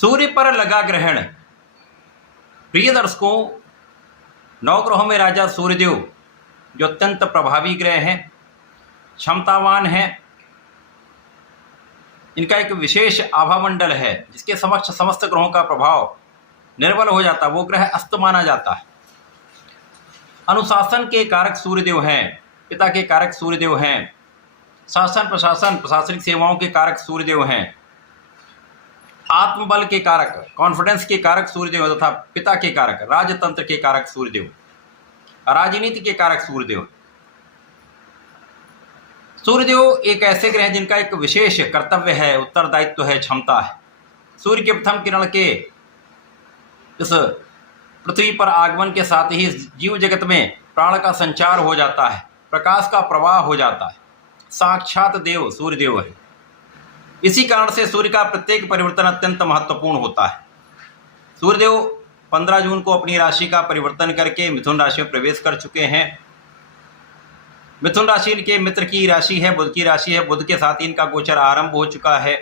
सूर्य पर लगा ग्रहण। प्रिय दर्शकों, नवग्रहों में राजा सूर्यदेव जो अत्यंत प्रभावी ग्रह हैं, क्षमतावान हैं, इनका एक विशेष आभामंडल है जिसके समक्ष समस्त ग्रहों का प्रभाव निर्बल हो जाता है। वो ग्रह अस्त माना जाता है। अनुशासन के कारक सूर्यदेव हैं, पिता के कारक सूर्यदेव हैं, शासन प्रशासन प्रशासनिक सेवाओं के कारक सूर्यदेव हैं, आत्मबल के कारक कॉन्फिडेंस के कारक सूर्यदेव तथा पिता के कारक राजतंत्र के कारक सूर्यदेव, राजनीति के कारक सूर्यदेव। सूर्यदेव एक ऐसे ग्रह जिनका एक विशेष कर्तव्य है, उत्तरदायित्व है, क्षमता है। सूर्य के प्रथम किरण के इस पृथ्वी पर आगमन के साथ ही जीव जगत में प्राण का संचार हो जाता है, प्रकाश का प्रवाह हो जाता है। साक्षात देव सूर्यदेव है। इसी कारण से सूर्य का प्रत्येक परिवर्तन अत्यंत महत्वपूर्ण होता है। सूर्यदेव 15 जून को अपनी राशि का परिवर्तन करके मिथुन राशि में प्रवेश कर चुके हैं। मिथुन राशि इनके मित्र की राशि है, बुध की राशि है। बुध के साथ इनका गोचर आरंभ हो चुका है,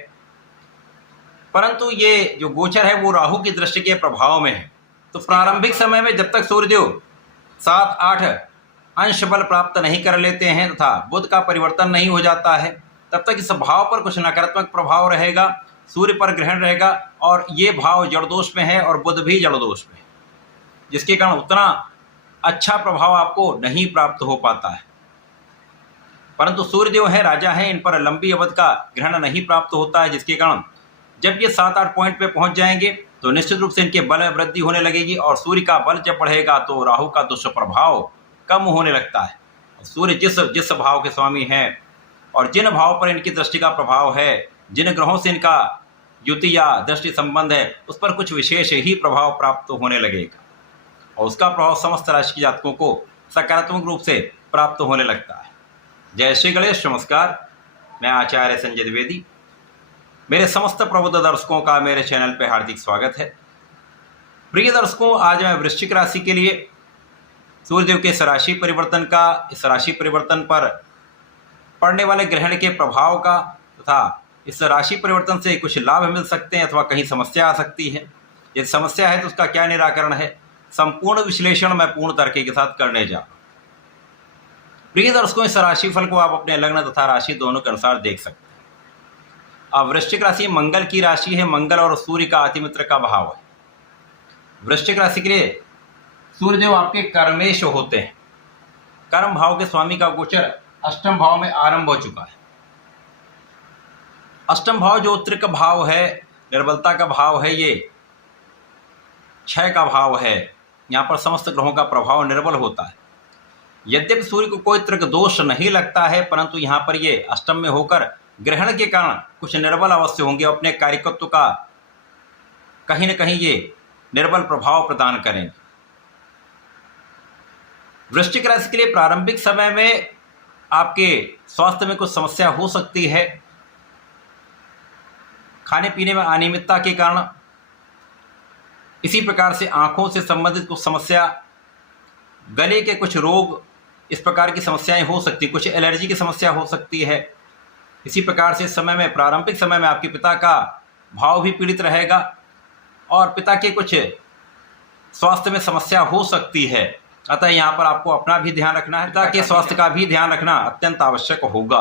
परंतु ये जो गोचर है वो राहु की दृष्टि के प्रभाव में है। तो प्रारंभिक समय में जब तक सूर्यदेव 7-8 अंश बल प्राप्त नहीं कर लेते हैं तथा बुध का परिवर्तन नहीं हो जाता है, तब तक इस भाव पर कुछ नकारात्मक प्रभाव रहेगा। सूर्य पर ग्रहण रहेगा और ये भाव जड़दोष में है और बुध भी जड़दोष में है, जिसके कारण उतना अच्छा प्रभाव आपको नहीं प्राप्त हो पाता है। परंतु सूर्यदेव है, राजा है, इन पर लंबी अवधि का ग्रहण नहीं प्राप्त होता है, जिसके कारण जब ये 7-8 पॉइंट पे पहुंच जाएंगे तो निश्चित रूप से इनके बल में वृद्धि होने लगेगी और सूर्य का बल जब बढ़ेगा तो राहु का दुष्प्रभाव कम होने लगता है। सूर्य जिस भाव के स्वामी हैं और जिन भाव पर इनकी दृष्टि का प्रभाव है, जिन ग्रहों से इनका युति या दृष्टि संबंध है, उस पर कुछ विशेष ही प्रभाव प्राप्त होने लगेगा और उसका प्रभाव समस्त राशि के जातकों को सकारात्मक रूप से प्राप्त होने लगता है। जय श्री गणेश। नमस्कार, मैं आचार्य संजय द्विवेदी। मेरे समस्त प्रबुद्ध दर्शकों का मेरे चैनल पर हार्दिक स्वागत है। प्रिय दर्शकों, आज मैं वृश्चिक राशि के लिए सूर्यदेव के इस राशि परिवर्तन पर पड़ने वाले ग्रहण के प्रभाव का तथा इस राशि परिवर्तन से कुछ लाभ मिल सकते हैं अथवा कहीं समस्या आ सकती है। यदि समस्या है तो उसका क्या निराकरण है, संपूर्ण विश्लेषण मैं पूर्ण तर्क के साथ करने जा रहा हूं। प्रिय दर्शकों, इस राशिफल को आप अपने लग्न तथा राशि दोनों के अनुसार देख सकते हैं। अब वृश्चिक राशि मंगल की राशि है। मंगल और सूर्य का अतिमित्र का भाव है। वृश्चिक राशि के लिए सूर्यदेव आपके कर्मेश होते हैं। कर्म भाव के स्वामी का गोचर अष्टम भाव में आरंभ हो चुका है। अष्टम भाव जो त्रिक भाव है, निर्बलता का भाव है, ये क्षय का भाव है। यहाँ पर समस्त ग्रहों का प्रभाव निर्बल होता है। यद्यपि सूर्य को कोई त्रिक दोष नहीं लगता है, परंतु यहाँ पर ये अष्टम में होकर ग्रहण के कारण कुछ निर्बल अवश्य होंगे। अपने कार्यकत्व का कहीं न कहीं ये निर्बल प्रभाव प्रदान करेंगे। वृश्चिक राशि के लिए प्रारंभिक समय में आपके स्वास्थ्य में कुछ समस्या हो सकती है। खाने पीने में अनियमितता के कारण, इसी प्रकार से आंखों से संबंधित कुछ समस्या, गले के कुछ रोग, इस प्रकार की समस्याएं हो सकती, कुछ एलर्जी की समस्या हो सकती है। इसी प्रकार से समय में प्रारंभिक समय में आपके पिता का भाव भी पीड़ित रहेगा और पिता के कुछ स्वास्थ्य में समस्या हो सकती है। अतः यहाँ पर आपको अपना भी ध्यान रखना है, पिता के स्वास्थ्य का भी ध्यान रखना अत्यंत आवश्यक होगा।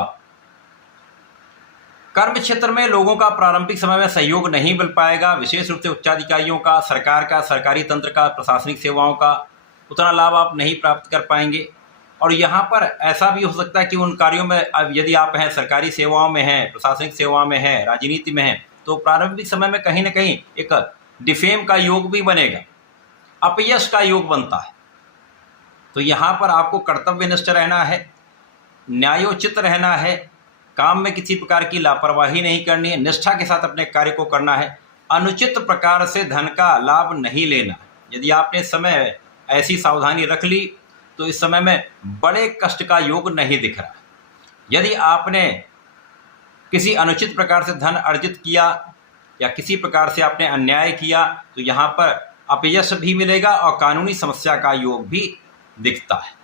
कर्म क्षेत्र में लोगों का प्रारंभिक समय में सहयोग नहीं मिल पाएगा। विशेष रूप से उच्चाधिकारियों का, सरकार का, सरकारी तंत्र का, प्रशासनिक सेवाओं का उतना लाभ आप नहीं प्राप्त कर पाएंगे। और यहाँ पर ऐसा भी हो सकता है कि उन कार्यों में, अब यदि आप हैं सरकारी सेवाओं में हैं, प्रशासनिक सेवाओं में हैं, राजनीति में हैं, तो प्रारंभिक समय में कहीं न कहीं एक डिफेम का योग भी बनेगा, अपयश का योग बनता है। तो यहाँ पर आपको कर्तव्यनिष्ठ रहना है, न्यायोचित रहना है, काम में किसी प्रकार की लापरवाही नहीं करनी है, निष्ठा के साथ अपने कार्य को करना है। अनुचित प्रकार से धन का लाभ नहीं लेना। यदि आपने इस समय ऐसी सावधानी रख ली तो इस समय में बड़े कष्ट का योग नहीं दिख रहा। यदि आपने किसी अनुचित प्रकार से धन अर्जित किया या किसी प्रकार से आपने अन्याय किया तो यहाँ पर अपयश भी मिलेगा और कानूनी समस्या का योग भी दिखता है।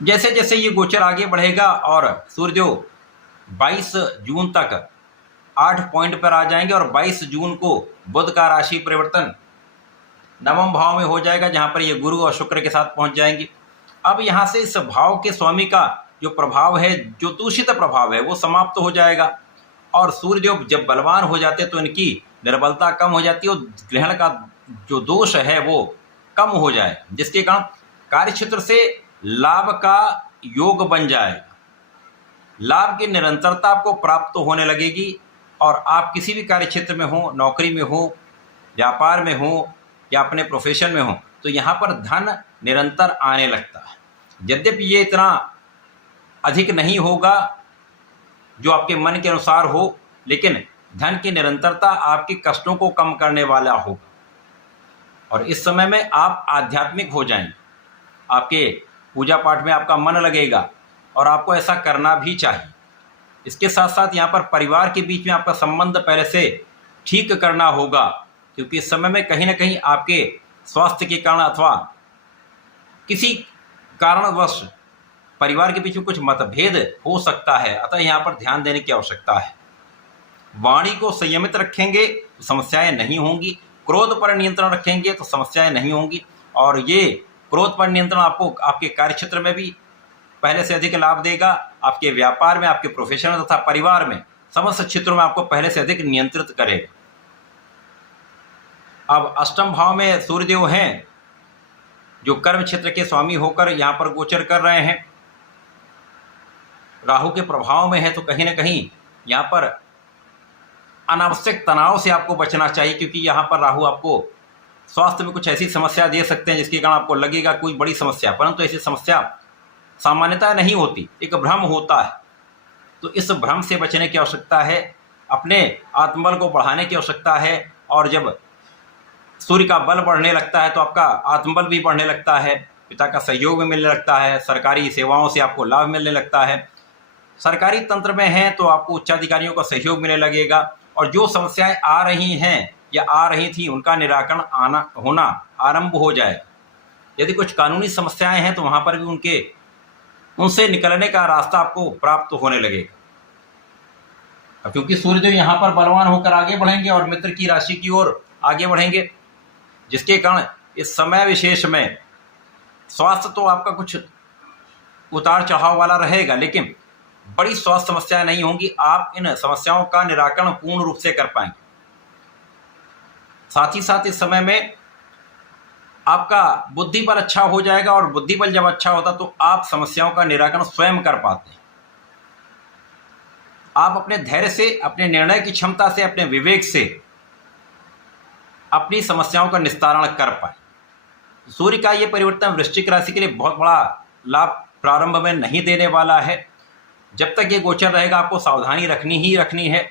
जैसे जैसे ये गोचर आगे बढ़ेगा और सूर्यदेव 22 जून तक 8 पॉइंट पर आ जाएंगे और 22 जून को बुध का राशि परिवर्तन नवम भाव में हो जाएगा, जहां पर ये गुरु और शुक्र के साथ पहुंच जाएंगे। अब यहां से इस भाव के स्वामी का जो प्रभाव है, जो दूषित प्रभाव है, वो समाप्त हो जाएगा और सूर्यदेव जब बलवान हो जाते हैं तो इनकी निर्बलता कम हो जाती है और ग्रहण का जो दोष है वो कम हो जाए, जिसके कारण कार्य क्षेत्र से लाभ का योग बन जाएगा। लाभ की निरंतरता आपको प्राप्त होने लगेगी और आप किसी भी कार्य क्षेत्र में हो, नौकरी में हो, व्यापार में हो या अपने प्रोफेशन में हो, तो यहाँ पर धन निरंतर आने लगता है। यद्यपि ये इतना अधिक नहीं होगा जो आपके मन के अनुसार हो, लेकिन धन की निरंतरता आपके कष्टों को कम करने वाला होगा और इस समय में आप आध्यात्मिक हो जाएंगे। आपके पूजा पाठ में आपका मन लगेगा और आपको ऐसा करना भी चाहिए। इसके साथ साथ यहाँ पर परिवार के बीच में आपका संबंध पहले से ठीक करना होगा, क्योंकि इस समय में कहीं ना कहीं आपके स्वास्थ्य के कारण अथवा किसी कारणवश परिवार के बीच में कुछ मतभेद हो सकता है, अतः यहाँ पर ध्यान देने की आवश्यकता है। वाणी को संयमित रखेंगे तो समस्याएं नहीं होंगी, क्रोध पर नियंत्रण रखेंगे तो समस्याएं नहीं होंगी और ये क्रोध पर नियंत्रण आपको आपके कार्यक्षेत्र में भी पहले से अधिक लाभ देगा, आपके व्यापार में, आपके प्रोफेशन तथा परिवार में, समस्त क्षेत्रों में आपको पहले से अधिक नियंत्रित करेगा। अब अष्टम भाव में सूर्यदेव हैं जो कर्म क्षेत्र के स्वामी होकर यहाँ पर गोचर कर रहे हैं। राहु के प्रभाव में है तो कहीं ना कहीं यहाँ पर अनावश्यक तनाव से आपको बचना चाहिए, क्योंकि यहाँ पर राहु आपको स्वास्थ्य में कुछ ऐसी समस्या दे सकते हैं जिसके कारण आपको लगेगा कोई बड़ी समस्या, परंतु ऐसी समस्या सामान्यतः नहीं होती, एक भ्रम होता है। तो इस भ्रम से बचने की आवश्यकता है, अपने आत्मबल को बढ़ाने की आवश्यकता है और जब सूर्य का बल बढ़ने लगता है तो आपका आत्मबल भी बढ़ने लगता है, पिता का सहयोग भी मिलने लगता है, सरकारी सेवाओं से आपको लाभ मिलने लगता है। सरकारी तंत्र में हैं तो आपको उच्चाधिकारियों का सहयोग मिलने लगेगा और जो समस्याएं आ रही हैं या आ रही थी उनका निराकरण होना आरंभ हो जाए। यदि कुछ कानूनी समस्याएं हैं तो वहाँ पर भी उनसे निकलने का रास्ता आपको प्राप्त होने लगेगा। अब क्योंकि सूर्यदेव यहाँ पर बलवान होकर आगे बढ़ेंगे और मित्र की राशि की ओर आगे बढ़ेंगे, जिसके कारण इस समय विशेष में स्वास्थ्य तो आपका कुछ उतार चढ़ाव वाला रहेगा, लेकिन बड़ी स्वास्थ्य समस्याएं नहीं होंगी। आप इन समस्याओं का निराकरण पूर्ण रूप से कर पाएंगे। साथ ही साथ इस समय में आपका बुद्धि बल अच्छा हो जाएगा और बुद्धि बल जब अच्छा होता तो आप समस्याओं का निराकरण स्वयं कर पाते हैं। आप अपने धैर्य से, अपने निर्णय की क्षमता से, अपने विवेक से अपनी समस्याओं का निस्तारण कर पाए। सूर्य का ये परिवर्तन वृश्चिक राशि के लिए बहुत बड़ा लाभ प्रारंभ में नहीं देने वाला है। जब तक ये गोचर रहेगा आपको सावधानी रखनी ही रखनी है।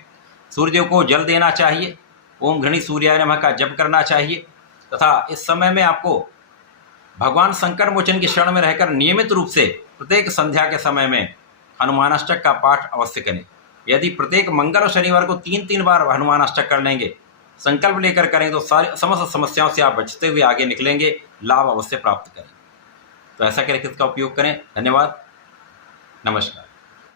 सूर्यदेव को जल देना चाहिए, ओम घृणी सूर्याय नमः का जप करना चाहिए तथा इस समय में आपको भगवान शंकर मोचन की शरण में रहकर नियमित रूप से प्रत्येक संध्या के समय में हनुमानाष्टक का पाठ अवश्य करें। यदि प्रत्येक मंगल और शनिवार को 3-3 बार हनुमानाष्टक कर लेंगे, संकल्प लेकर करें तो सारी समस्त समस्याओं से आप बचते हुए आगे निकलेंगे, लाभ अवश्य प्राप्त करें। तो ऐसा करके इसका उपयोग करें। धन्यवाद, नमस्कार।